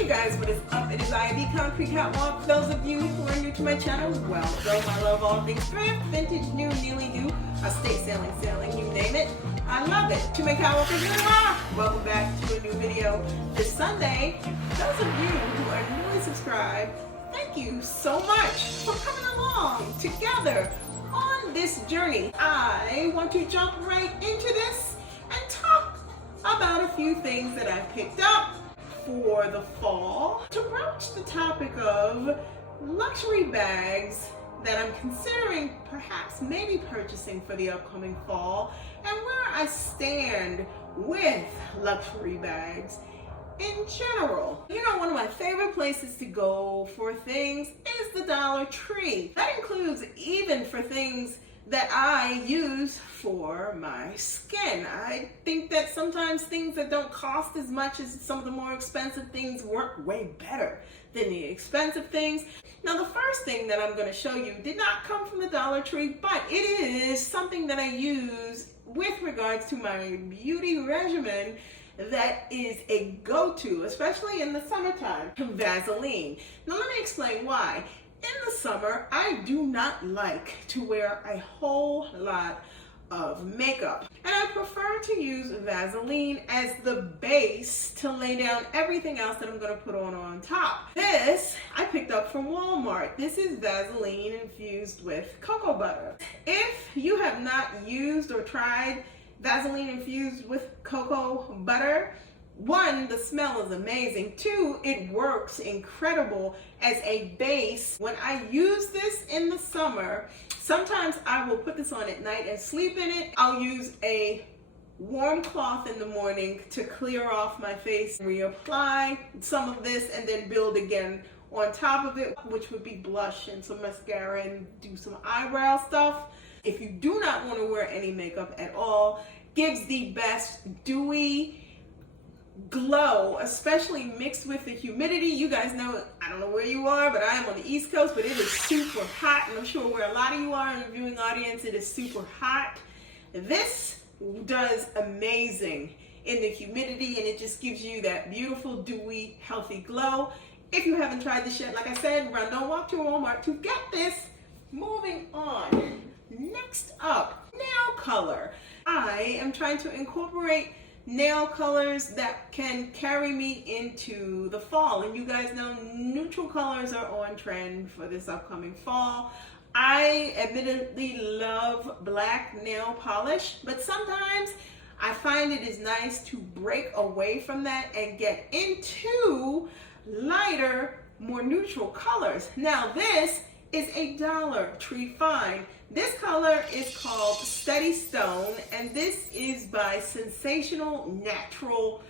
You guys, what is up? It is I, the Concrete Catwalk. For those of you who are new to my channel, welcome. I love all things thrift, vintage, new, nearly new, estate selling, you name it. I love it. To my catwalkers, welcome back to a new video this Sunday. Those of you who are newly subscribed, thank you so much for coming along together on this journey. I want to jump right into this and talk about a few things that I've picked up for the fall to broach the topic of luxury bags that I'm considering perhaps maybe purchasing for the upcoming fall, and where I stand with luxury bags in general. You know, one of my favorite places to go for things is the Dollartree. That includes even for things that I use for my skin. I think that sometimes things that don't cost as much as some of the more expensive things work way better than the expensive things. Now, the first thing that I'm going to show you did not come from the Dollartree, but it is something that I use with regards to my beauty regimen that is a go-to, especially in the summertime: Vaseline. Now, let me explain why. In the summer, I do not like to wear a whole lot of makeup, and I prefer to use Vaseline as the base to lay down everything else that I'm going to put on top. This I picked up from Walmart. This is Vaseline infused with cocoa butter. If you have not used or tried Vaseline infused with cocoa butter, one, the smell is amazing. Two, it works incredible as a base. When I use this in the summer, sometimes I will put this on at night and sleep in it. I'll use a warm cloth in the morning to clear off my face, reapply some of this, and then build again on top of it, which would be blush and some mascara and do some eyebrow stuff. If you do not want to wear any makeup at all, gives the best dewy glow, especially mixed with the humidity. You guys know, I don't know where you are, but I am on the East Coast, but it is super hot, and I'm sure where a lot of you are in the viewing audience, it is super hot. This does amazing in the humidity, and it just gives you that beautiful, dewy, healthy glow. If you haven't tried this yet, like I said, don't walk to Walmart to get this. Moving on. Next up, nail color. I am trying to incorporate nail colors that can carry me into the fall, and you guys know neutral colors are on trend for this upcoming fall. I admittedly love black nail polish, but sometimes I find it is nice to break away from that and get into lighter, more neutral colors. Now, this is a Dollartree find. This color is called Steady Stone, and this is by Sensational Natural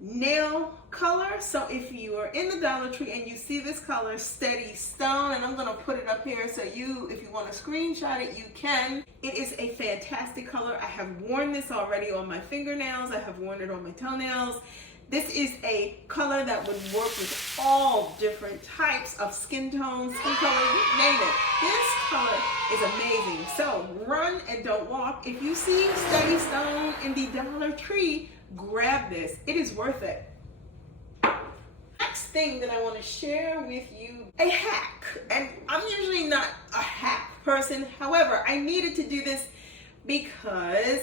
Nail Color. So if you are in the Dollartree and you see this color, Steady Stone, and I'm gonna put it up here so if you want to screenshot it, you can. It is a fantastic color. I have worn this already on my fingernails. I have worn it on my toenails. This is a color that would work with all different types of skin tones, skin color, you name it. This color is amazing. So run and don't walk. If you see Steady Stone in the Dollartree, grab this. It is worth it. Next thing that I want to share with you, a hack. And I'm usually not a hack person. However, I needed to do this because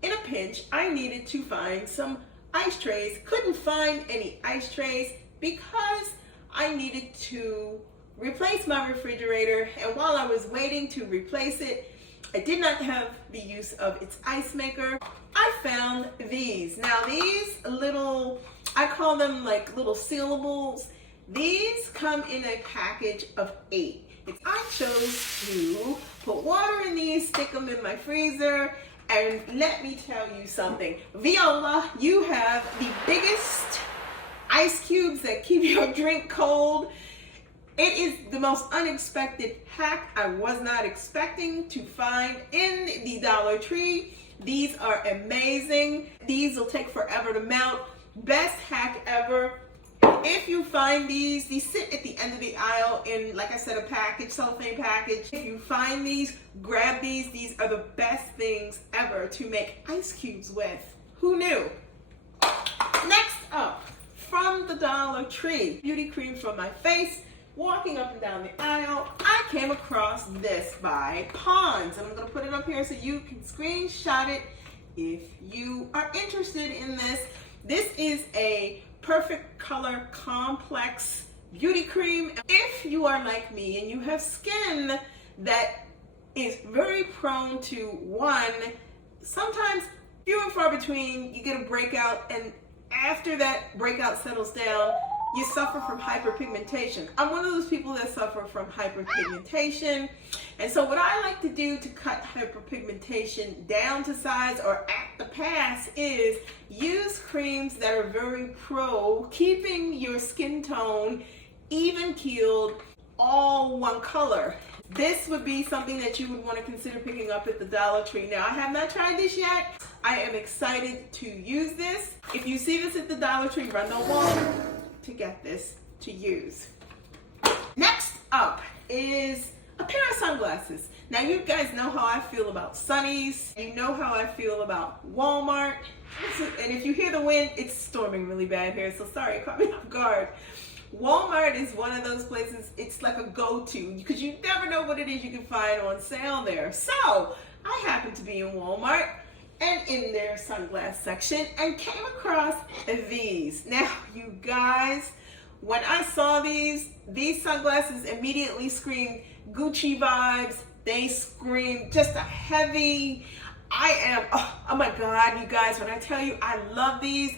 in a pinch, I needed to find some ice trays. Couldn't find any ice trays because I needed to replace my refrigerator, and while I was waiting to replace it, I did not have the use of its ice maker. I found these. Now, these little, I call them like little sealables. These come in a package of 8. I chose to put water in these, stick them in my freezer, and let me tell you something. Viola, you have the biggest ice cubes that keep your drink cold. It is the most unexpected hack I was not expecting to find in the Dollartree. These are amazing. These will take forever to melt. Best hack ever. If you find these sit at the end of the aisle in, like I said, a package, cellophane package. If you find these, grab these. These are the best things ever to make ice cubes with. Who knew? Next up, from the Dollar Tree. Beauty cream for my face. Walking up and down the aisle, I came across this by Pond's. And I'm going to put it up here so you can screenshot it if you are interested in this. This is a Perfect Color Complex beauty cream. If you are like me and you have skin that is very prone to one, sometimes few and far between, you get a breakout, and after that breakout settles down, you suffer from hyperpigmentation. I'm one of those people that suffer from hyperpigmentation. And so what I like to do to cut hyperpigmentation down to size or at the pass is use creams that are very pro keeping your skin tone even keeled, all one color. This would be something that you would want to consider picking up at the Dollar Tree. Now, I have not tried this yet. I am excited to use this. If you see this at the Dollar Tree, run no walk to get this to use. Next up is a pair of sunglasses. Now, you guys know how I feel about sunnies. You know how I feel about Walmart. And if you hear the wind, it's storming really bad here, so sorry, it caught me off guard. Walmart is one of those places, it's like a go-to because you never know what it is you can find on sale there. So I happened to be in Walmart and in their sunglass section and came across these. Now, you guys, when I saw these sunglasses immediately screamed Gucci vibes. They screamed just a heavy, oh my God, you guys, when I tell you I love these,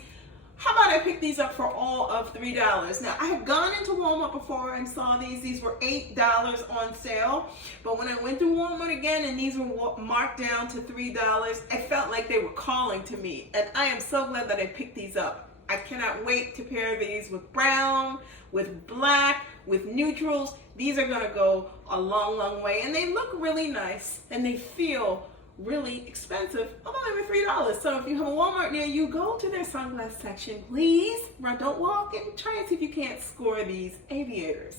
how about I pick these up for all of $3? Now, I had gone into Walmart before and saw these were $8 on sale, but when I went to Walmart again and these were marked down to $3, I felt like they were calling to me, and I am so glad that I picked these up. I cannot wait to pair these with brown, with black, with neutrals. These are gonna go a long, long way, and they look really nice, and they feel really expensive, although they were $3. So if you have a Walmart near you, go to their sunglass section, please. Run, don't walk, and try and see if you can't score these aviators.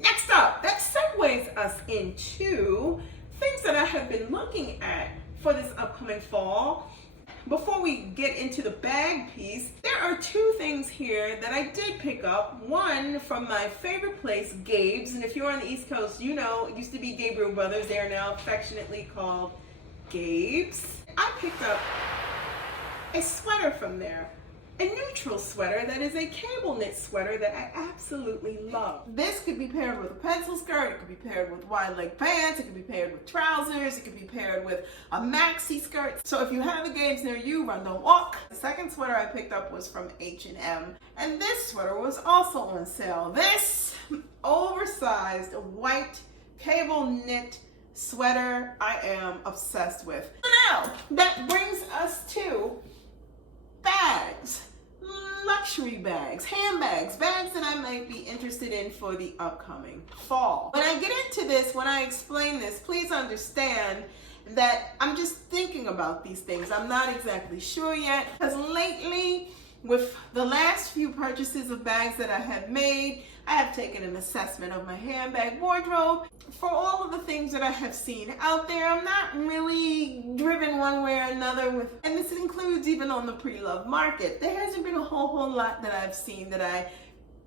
Next up, that segues us into things that I have been looking at for this upcoming fall. Before we get into the bag piece, there are two things here that I did pick up. One from my favorite place, GABES, and if you're on the East Coast, you know it used to be Gabriel Brothers. They are now affectionately called GABES. I picked up a sweater from there, a neutral sweater that is a cable knit sweater that I absolutely love. This could be paired with a pencil skirt, it could be paired with wide leg pants, it could be paired with trousers, it could be paired with a maxi skirt. So if you have a GABES near you, run, don't walk. The second sweater I picked up was from H&M, and this sweater was also on sale. This oversized white cable knit sweater I am obsessed with. Now, that brings us to bags, luxury bags, handbags, bags that I might be interested in for the upcoming fall. When I get into this, when I explain this, please understand that I'm just thinking about these things. I'm not exactly sure yet, because lately, with the last few purchases of bags that I have made, I have taken an assessment of my handbag wardrobe. For all of the things that I have seen out there, I'm not really driven one way or another with, and this includes even on the pre-loved market. There hasn't been a whole lot that I've seen that I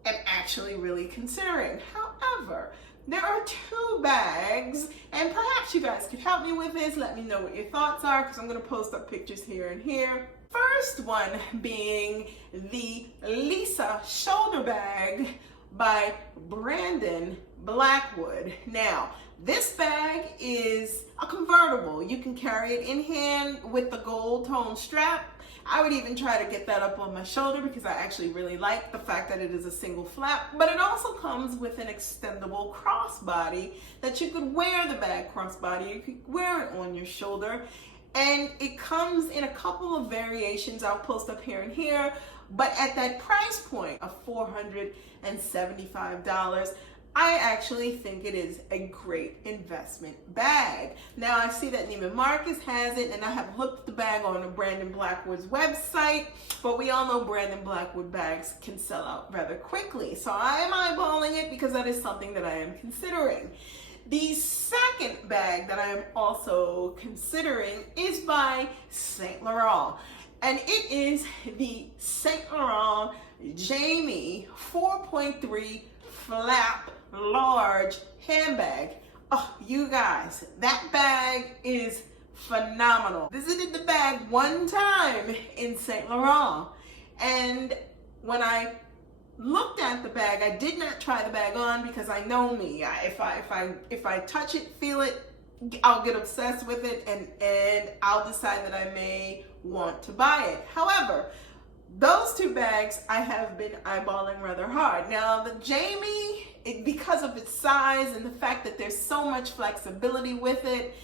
am actually really considering. However, there are two bags, and perhaps you guys could help me with this. Let me know what your thoughts are, because I'm going to post up pictures here and here. First one being the Lisa shoulder bag by Brandon Blackwood. Now, this bag is a convertible. You can carry it in hand with the gold tone strap. I would even try to get that up on my shoulder because I actually really like the fact that it is a single flap, but it also comes with an extendable crossbody that you could wear the bag crossbody. You could wear it on your shoulder, and it comes in a couple of variations. I'll post up here and here, but at that price point of $475, I actually think it is a great investment bag. Now, I see that Neiman Marcus has it, and I have looked at the bag on Brandon Blackwood's website, but we all know Brandon Blackwood bags can sell out rather quickly. So I am eyeballing it because that is something that I am considering. The second bag that I am also considering is by Saint Laurent. and it is the Saint Laurent Jamie 4.3 flap large handbag. Oh, you guys, that bag is phenomenal. Visited the bag one time in Saint Laurent, and when I looked at the bag, I did not try the bag on because I know me. If I touch it, feel it, I'll get obsessed with it, and I'll decide that I may want to buy it. However, those two bags I have been eyeballing rather hard. Now the Jamie, because of its size and the fact that there's so much flexibility with it,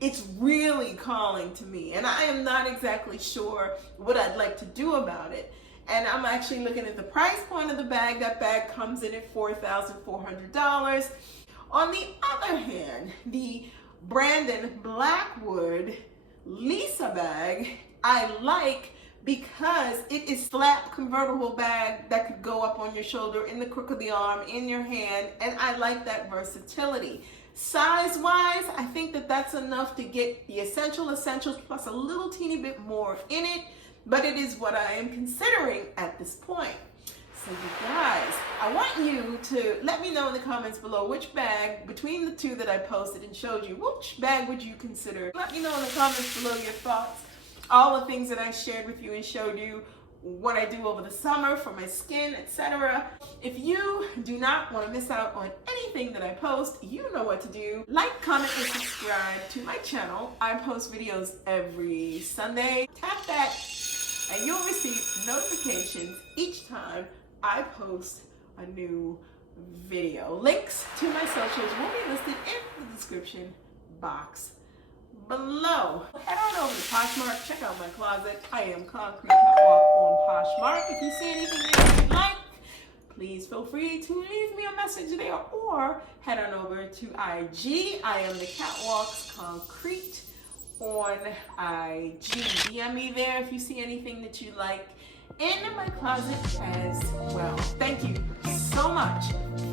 it's really calling to me, and I am not exactly sure what I'd like to do about it. And I'm actually looking at the price point of the bag. That bag comes in at $4,400. On the other hand, the Brandon Blackwood Lisa bag I like because it is flap convertible bag that could go up on your shoulder, in the crook of the arm, in your hand, and I like that versatility. Size wise, I think that that's enough to get the essentials plus a little teeny bit more in it, but it is what I am considering at this point. So you guys, I want you to let me know in the comments below which bag, between the two that I posted and showed you, which bag would you consider? Let me know in the comments below your thoughts, all the things that I shared with you and showed you, what I do over the summer for my skin, etc. If you do not want to miss out on anything that I post, you know what to do. Like, comment, and subscribe to my channel. I post videos every Sunday. Tap that and you'll receive notifications each time I post a new video. Links to my socials will be listed in the description box below. Head on over to Poshmark, check out my closet. I am Concrete Catwalk on Poshmark. If you see anything that you'd like, please feel free to leave me a message there, or head on over to IG. I am the Catwalk's Concrete on IG. DM me there if you see anything that you like in my closet as well. Thank you so much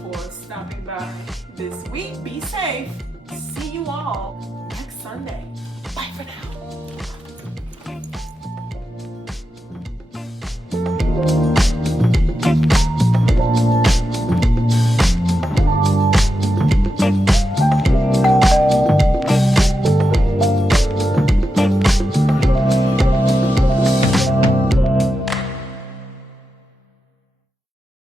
for stopping by this week. Be safe. See you all next Sunday.